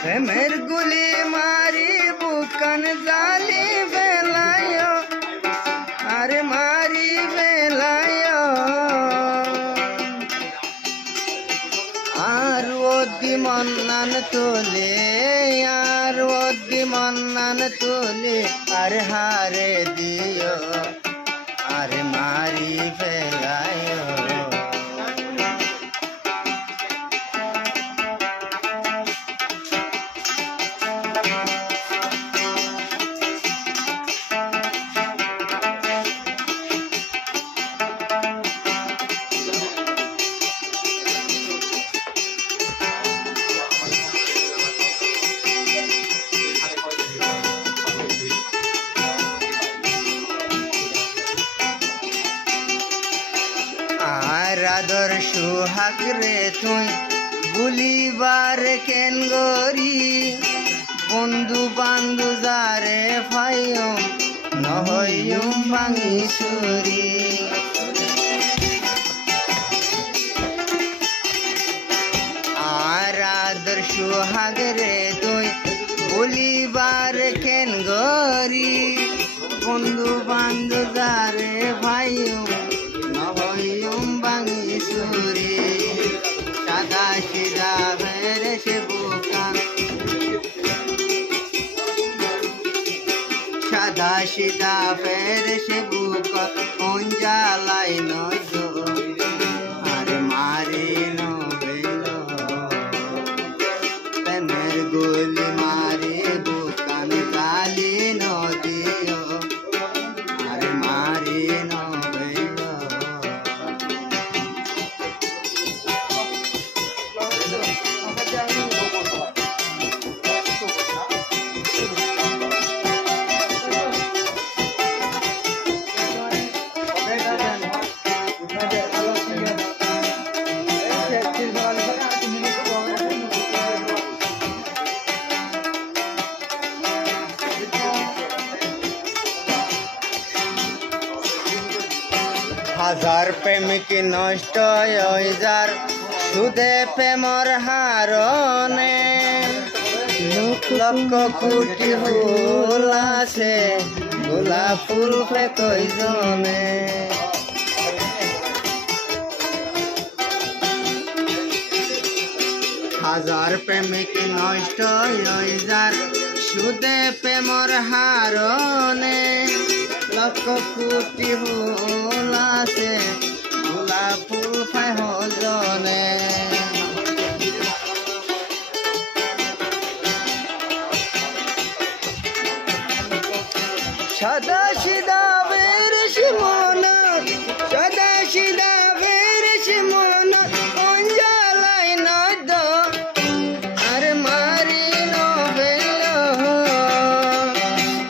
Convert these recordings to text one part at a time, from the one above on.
প্রেমের গুলি মারি বুকান জালি বেলায় আরে মারি বেলায় আর ওদি মন্নান তোলে আর ওদি মন্নান তোলে আর হারে দিও আরে মারি বেলায় আদর সুহাগ রে তুই ভুলিবার কেন গরি বন্ধু বান্ধু যারে ফাইম নহইম ভাঙি সুরি আর আদর সুহাগ রে তুই ভুলিবার কেন গরি বন্ধু বান্ধু যারে ফাইম নহইম ভাঙি সুরি সাদা সিদা ফেরে সে বুকান সাদা সিদা ফেরে সে বুকান অঞ্জালাই নয় আর মারি নবেল প্রেমের গুলি মারি বুকান কালি নদিও আর মারি নবেল হাজার প্রেমিক নষ্ট হয়ে যার সুদে প্রেমর হারণে লক্ষ কোটি ফুল আছে গোলাপ ফুল পে কইজনে হাজার প্রেমিক নষ্ট হয়ে যার সুদে প্রেমর হারণে লক্ষ কোটি ফুল আছে গোলাপ ফুল পায় হজনে সাদা সিদা বের মন সাদা সিদা বের মন অঞ্জালাই নদ আর মারি নবেল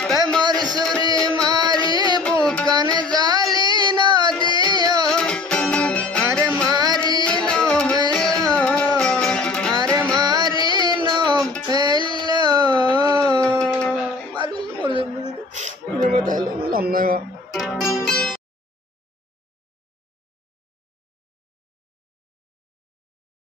প্রেমর সুরি মারি বুকান জালি নদিও আর মারি নবেল আর মারি নবেল মারি বললাম না